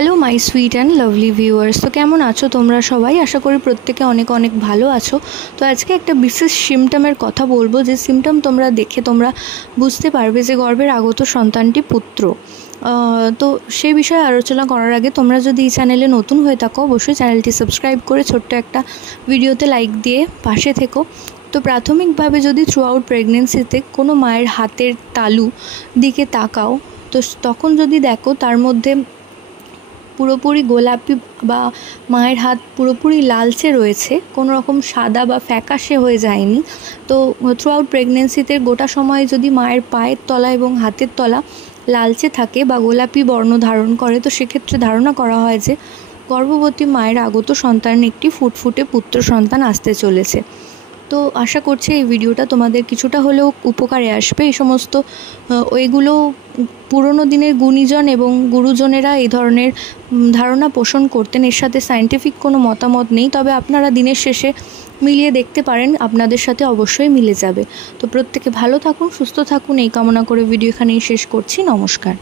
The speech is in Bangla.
Hello my sweet and lovely viewers. তো কেমন আছো তোমরা সবাই? আশা করি প্রত্যেকে অনেক অনেক ভালো আছো। তো আজকে একটা বিশেষ সিমটমের কথা বলবো, যে সিমটম তোমরা দেখে তোমরা বুঝতে পারবে যে গর্ভের আগত সন্তানটি পুত্র। তো সেই বিষয়ে আলোচনা করার আগে তোমরা যদি এই চ্যানেলে নতুন হয়ে থাকো অবশ্যই চ্যানেলটি সাবস্ক্রাইব করে ছোট্ট একটা ভিডিওতে লাইক দিয়ে পাশে থেকো। তো প্রাথমিকভাবে যদি থ্রু আউট প্রেগনেন্সিতে কোনো মায়ের হাতের তালু দিকে তাকাও, তো তখন যদি দেখো তার মধ্যে পুরোপুরি গোলাপি বা মায়ের হাত পুরোপুরি লালচে রয়েছে, কোনো রকম সাদা বা ফ্যাকাশে হয়ে যায়নি। তো থ্রু আউট প্রেগনেন্সিতে গোটা সময় যদি মায়ের পায়ের তলা এবং হাতের তলা লালচে থাকে বা গোলাপি বর্ণ ধারণ করে, তো সেক্ষেত্রে ধারণা করা হয় যে গর্ভবতী মায়ের আগত সন্তান একটি ফুটফুটে পুত্র সন্তান আসতে চলেছে। তো আশা করছি এই ভিডিওটা তোমাদের কিছুটা হলেও উপকারে আসবে। এই সমস্ত এগুলো পুরনো দিনের গুণীজন এবং গুরুজনেরা এই ধরনের ধারণা পোষণ করতেন। এর সাথে সায়েন্টিফিক কোনো মতামত নেই, তবে আপনারা দিনের শেষে মিলিয়ে দেখতে পারেন, আপনাদের সাথে অবশ্যই মিলে যাবে। তো প্রত্যেকে ভালো থাকুন, সুস্থ থাকুন, এই কামনা করে ভিডিও এখানেই শেষ করছি। নমস্কার।